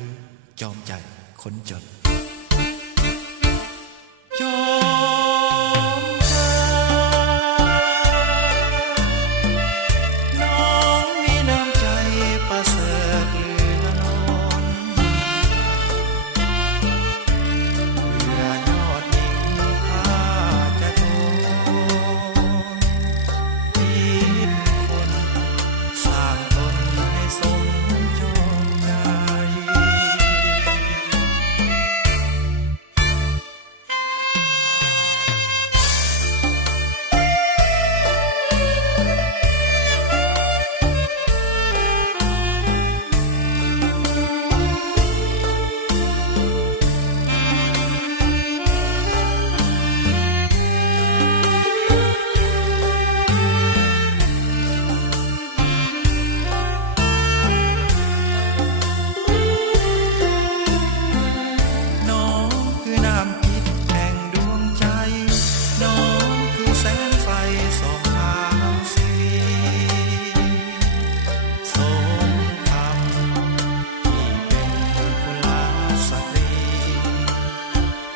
คือจอมใจคนจนจอมน้องมีน้ำใจประเสริฐเหลือล้นเพื่อยอดหญิงพาจะทนคิดคนสร้างตนให้สมจอมใจ น้องคือน้ำพิษแห่งดวงใจน้องคือแสงไฟส่องทางสีสมคำที่เป็นกุลสตรี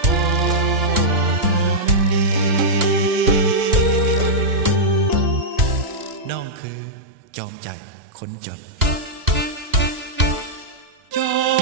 โอ้คนดีน้องคือจอมใจคนจนจอ